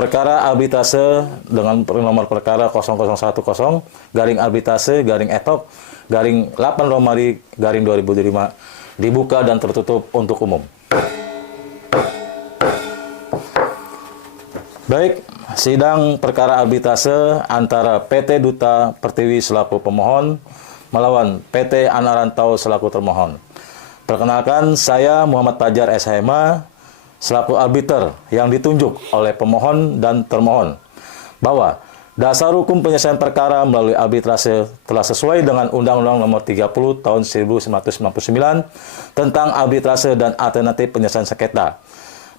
perkara arbitase dengan nomor perkara 0010 garing arbitase garing etok garing 8 Romari garing 2005 dibuka dan tertutup untuk umum. Baik, sidang perkara arbitase antara PT Duta Pertiwi selaku pemohon melawan PT Anarantau selaku termohon. Perkenalkan, saya Muhammad Fajar SHMA selaku arbiter yang ditunjuk oleh pemohon dan termohon bahwa dasar hukum penyelesaian perkara melalui arbitrase telah sesuai dengan Undang-Undang Nomor 30 Tahun 1999 tentang arbitrase dan alternatif penyelesaian sengketa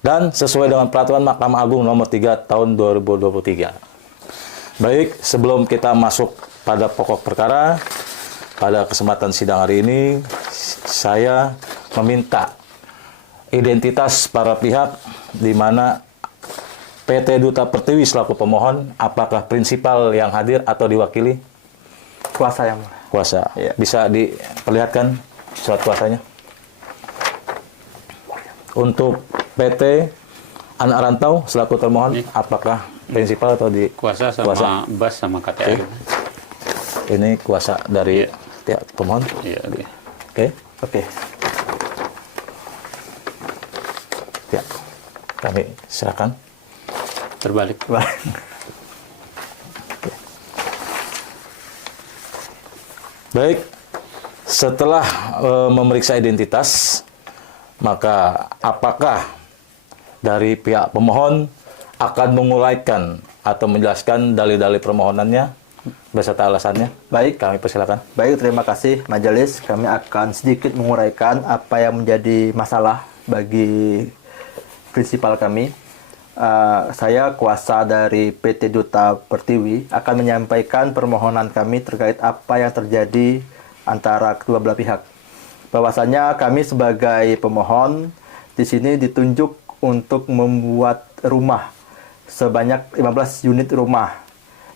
dan sesuai dengan Peraturan Mahkamah Agung Nomor 3 Tahun 2023. Baik, sebelum kita masuk pada pokok perkara, pada kesempatan sidang hari ini saya meminta identitas para pihak di mana PT Duta Pertiwi selaku pemohon, apakah prinsipal yang hadir atau diwakili? Kuasa yang Kuasa. Ya. Bisa diperlihatkan surat kuasanya? Untuk PT Anarantau selaku termohon, apakah prinsipal atau di kuasa sama BAS sama KTA? Oke. Ini kuasa dari pihak pemohon? Iya, oke. Oke. Oke. Ya, kami silakan. Terbalik. Baik, setelah memeriksa identitas, maka apakah dari pihak pemohon akan menguraikan atau menjelaskan dalil-dalil permohonannya beserta alasannya? Baik. Kami persilakan. Baik, terima kasih majelis. Kami akan sedikit menguraikan apa yang menjadi masalah bagi prinsipal kami. Saya kuasa dari PT Duta Pertiwi akan menyampaikan permohonan kami terkait apa yang terjadi antara kedua belah pihak. Bahwasanya kami sebagai pemohon di sini ditunjuk untuk membuat rumah sebanyak 15 unit rumah,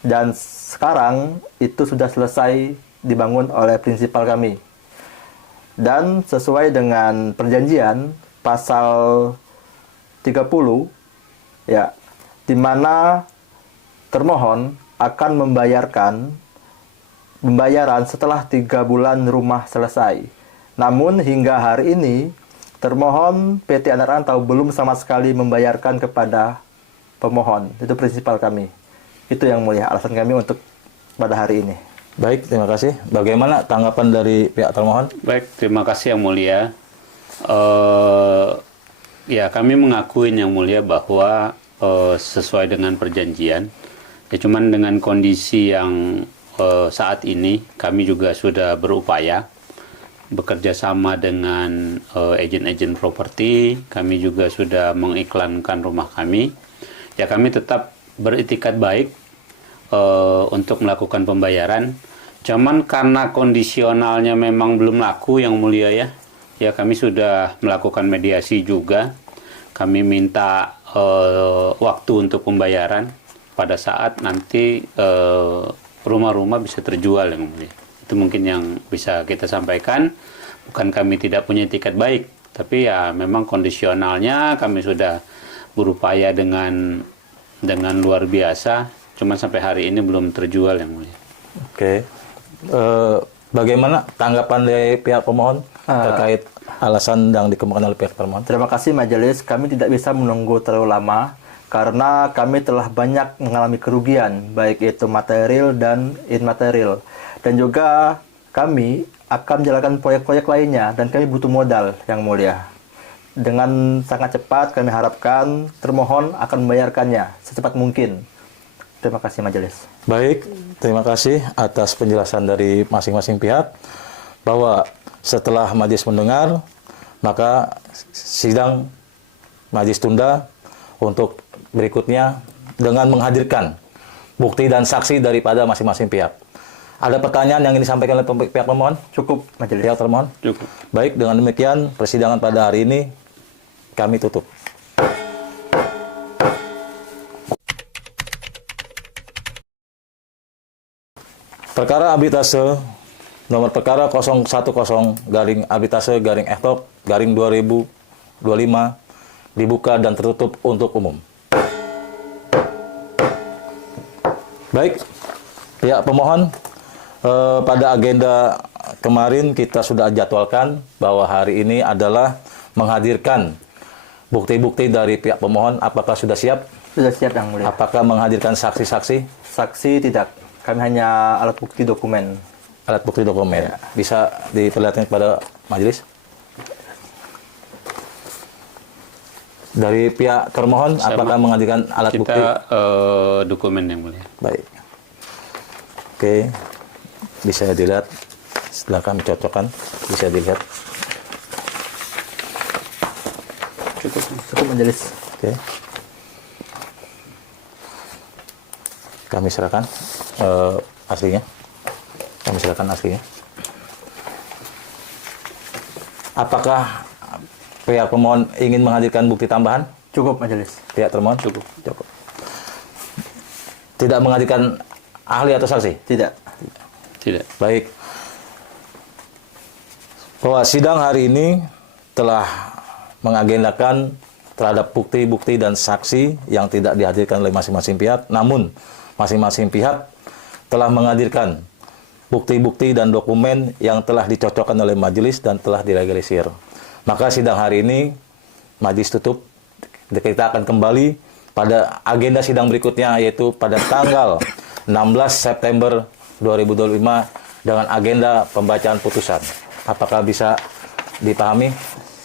dan sekarang itu sudah selesai dibangun oleh prinsipal kami. Dan sesuai dengan perjanjian pasal 30 ya, di mana termohon akan pembayaran setelah 3 bulan rumah selesai. Namun hingga hari ini termohon PT Anarantau belum sama sekali membayarkan kepada pemohon. Itu prinsipal kami. Itu yang mulia alasan kami untuk pada hari ini. Baik, terima kasih. Bagaimana tanggapan dari pihak termohon? Baik, terima kasih yang mulia. Ya, kami mengakuin yang mulia bahwa sesuai dengan perjanjian. Ya, cuman dengan kondisi yang saat ini kami juga sudah berupaya bekerja sama dengan agen-agen properti. Kami juga sudah mengiklankan rumah kami. Ya, kami tetap beritikat baik untuk melakukan pembayaran. Cuman karena kondisionalnya memang belum laku yang mulia ya. Ya, kami sudah melakukan mediasi juga. Kami minta waktu untuk pembayaran pada saat nanti rumah-rumah bisa terjual yang mulia. Itu mungkin yang bisa kita sampaikan. Bukan kami tidak punya etikat baik, tapi ya memang kondisionalnya kami sudah berupaya dengan luar biasa. Cuman sampai hari ini belum terjual yang mulia. Oke. Bagaimana tanggapan dari pihak pemohon terkait alasan yang dikemukakan oleh pihak termohon? Terima kasih majelis. Kami tidak bisa menunggu terlalu lama karena kami telah banyak mengalami kerugian, baik itu material dan immaterial. Dan juga kami akan menjalankan proyek-proyek lainnya dan kami butuh modal yang mulia. Dengan sangat cepat kami harapkan termohon akan membayarkannya secepat mungkin. Terima kasih majelis. Baik, terima kasih atas penjelasan dari masing-masing pihak bahwa setelah majelis mendengar, maka sidang majelis tunda untuk berikutnya dengan menghadirkan bukti dan saksi daripada masing-masing pihak. Ada pertanyaan yang ingin disampaikan oleh pihak pemohon? Cukup majelis. Pihak termohon? Cukup. Baik, dengan demikian persidangan pada hari ini kami tutup. Perkara arbitase nomor perkara 010 garing arbitase garing ektok garing 2025 dibuka dan tertutup untuk umum. Baik, pihak pemohon, pada agenda kemarin kita sudah jadwalkan bahwa hari ini adalah menghadirkan bukti-bukti dari pihak pemohon. Apakah sudah siap? Sudah siap Yang Mulia. Apakah menghadirkan saksi-saksi? Saksi tidak. Kami hanya alat bukti dokumen. Alat bukti dokumen. Bisa diperlihatkan kepada majelis? Dari pihak termohon, apakah menghadirkan alat bukti? Kita dokumen Yang Mulia. Baik. Oke, bisa dilihat. Setelah kami cocokkan, bisa dilihat. Cukup majelis. Oke. Kami serahkan aslinya. Kami serahkan aslinya. Apakah pihak pemohon ingin menghadirkan bukti tambahan? Cukup majelis. Pihak termohon? Cukup. Cukup. Tidak menghadirkan ahli atau saksi? Tidak. Tidak. Baik. Bahwa sidang hari ini telah mengagendakan terhadap bukti-bukti dan saksi yang tidak dihadirkan oleh masing-masing pihak, namun masing-masing pihak telah menghadirkan bukti-bukti dan dokumen yang telah dicocokkan oleh majelis dan telah dilegalisir. Maka sidang hari ini majelis tutup. Kita akan kembali pada agenda sidang berikutnya, yaitu pada tanggal 16 September 2025 dengan agenda pembacaan putusan. Apakah bisa dipahami?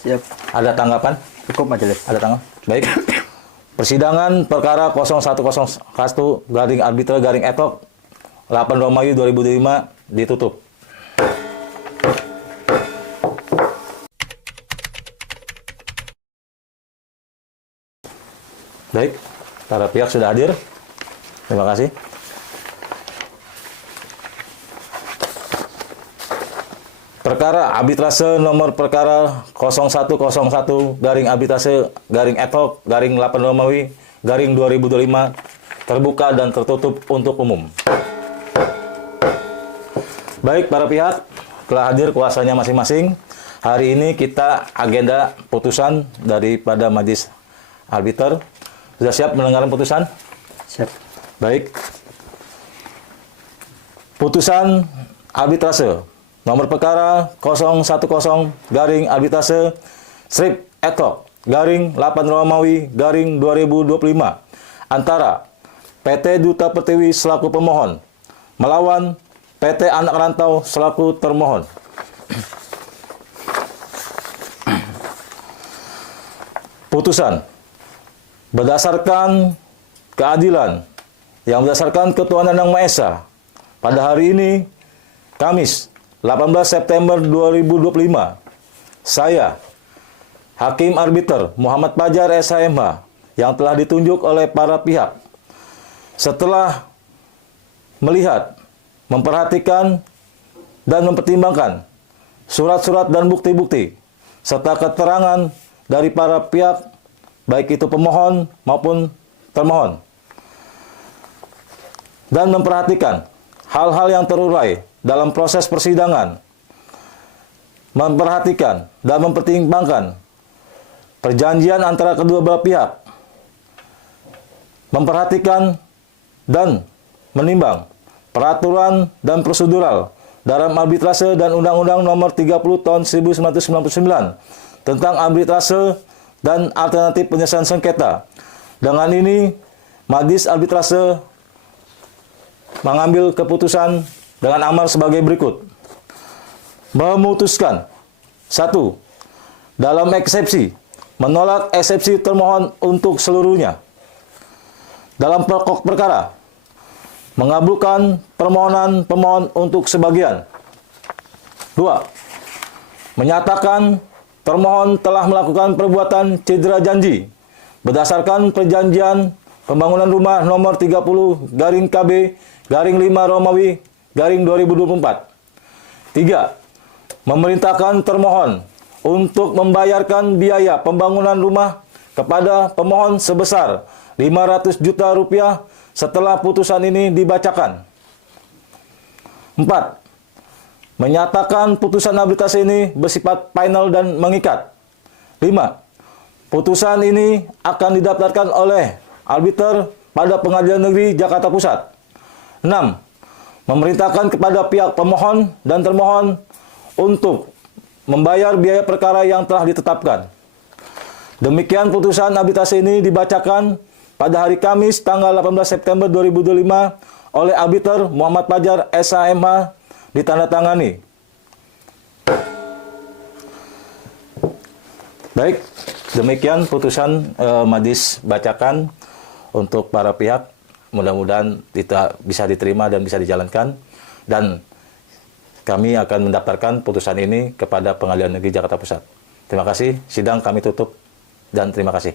Siap. Ada tanggapan? Cukup majelis. Ada tanggapan? Baik. Persidangan perkara 0101 garing arbiter garing etok 8 Romawi 2025 ditutup. Baik, para pihak sudah hadir. Terima kasih. Perkara arbitrase nomor perkara 0101 garing arbitrase garing etok garing 8 Romawi garing 2025 terbuka dan tertutup untuk umum. Baik, para pihak telah hadir kuasanya masing-masing. Hari ini kita agenda putusan daripada majelis arbiter. Sudah siap mendengarkan putusan? Siap. Baik. Putusan arbitrase nomor perkara 010 garing arbitrase strip etok garing 8 Romawi garing 2025 antara PT Duta Pertiwi selaku pemohon melawan PT Anak Rantau selaku termohon. Putusan berdasarkan keadilan yang berdasarkan ketuhanan Yang Maha Esa pada hari ini Kamis 18 September 2025, saya, Hakim Arbiter Muhammad Fajar SHMH, yang telah ditunjuk oleh para pihak, setelah melihat, memperhatikan, dan mempertimbangkan surat-surat dan bukti-bukti, serta keterangan dari para pihak, baik itu pemohon maupun termohon, dan memperhatikan hal-hal yang terurai dalam proses persidangan, memperhatikan dan mempertimbangkan perjanjian antara kedua belah pihak, memperhatikan dan menimbang peraturan dan prosedural dalam arbitrase dan Undang-Undang Nomor 30 Tahun 1999 tentang arbitrase dan alternatif penyelesaian sengketa. Dengan ini, majelis arbitrase mengambil keputusan dengan amar sebagai berikut. Memutuskan 1. Dalam eksepsi, menolak eksepsi termohon untuk seluruhnya. Dalam pokok perkara, mengabulkan permohonan pemohon untuk sebagian. 2. Menyatakan termohon telah melakukan perbuatan cedera janji berdasarkan perjanjian pembangunan rumah nomor 30 garing KB garing 5 Romawi garing 2024. 3. Memerintahkan termohon untuk membayarkan biaya pembangunan rumah kepada pemohon sebesar 500 juta rupiah setelah putusan ini dibacakan. 4. Menyatakan putusan arbitrase ini bersifat final dan mengikat. 5. Putusan ini akan didaftarkan oleh arbiter pada Pengadilan Negeri Jakarta Pusat. 6. Memerintahkan kepada pihak pemohon dan termohon untuk membayar biaya perkara yang telah ditetapkan. Demikian putusan arbitase ini dibacakan pada hari Kamis tanggal 18 September 2025 oleh arbiter Muhammad Fajar SHMH ditandatangani. Baik, demikian putusan majelis bacakan untuk para pihak. Mudah-mudahan bisa diterima dan bisa dijalankan. Dan kami akan mendaftarkan putusan ini kepada Pengadilan Negeri Jakarta Pusat. Terima kasih, sidang kami tutup dan terima kasih.